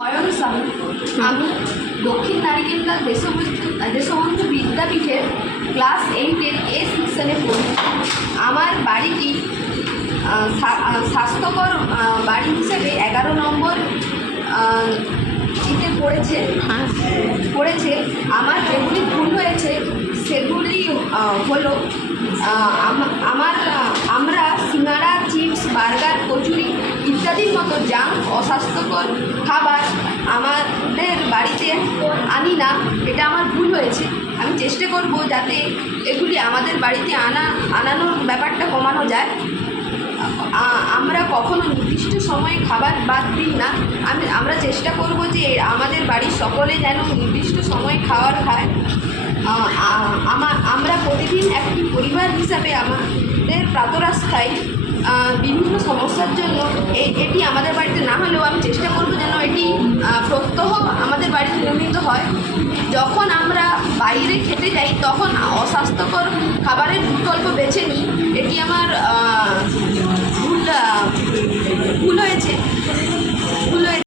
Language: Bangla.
অয়ন সাহু। আমি দক্ষিণ নারিকেলদার দেশবন্ধু বিদ্যাপীঠের ক্লাস 8-এর এ সেকশনে পড়ি। আমার বাড়িটি স্বাস্থ্যকর বাড়ি হিসেবে 11 নম্বর ইতে পড়েছে। আমার যেগুলি ভুল হয়েছে সেগুলি হলো আমরা সিঙ্গাড়া, চিপস, বার্গার, কচুরি ইত্যাদির মতো জাঙ্ক অস্বাস্থ্যকর খাবার আমাদের বাড়িতে আনি না। এটা আমার ভুল হয়েছে। আমি চেষ্টা করব যাতে এগুলি আমাদের বাড়িতে আনানোর ব্যাপারটা কমানো যায়। আমরা কখনো নির্দিষ্ট সময়ে খাবার বাদ দিই না। আমরা চেষ্টা করব যে আমাদের বাড়ির সকলে যেন নির্দিষ্ট সময়ে খাবার খায়। আমরা প্রতিদিন একটি পরিবার হিসাবে আমাদের প্রাতরাস্তায় বিভিন্ন সমস্যার জন্য এটি আমাদের বাড়িতে না হলেও আমি চেষ্টা করব যেন এটি প্রত্যহ আমাদের বাড়িতে নিয়মিত হয়। যখন আমরা বাইরে খেতে যাই তখন অস্বাস্থ্যকর খাবারের বিকল্প বেছে নিই। এটি আমার ভুল হয়েছে।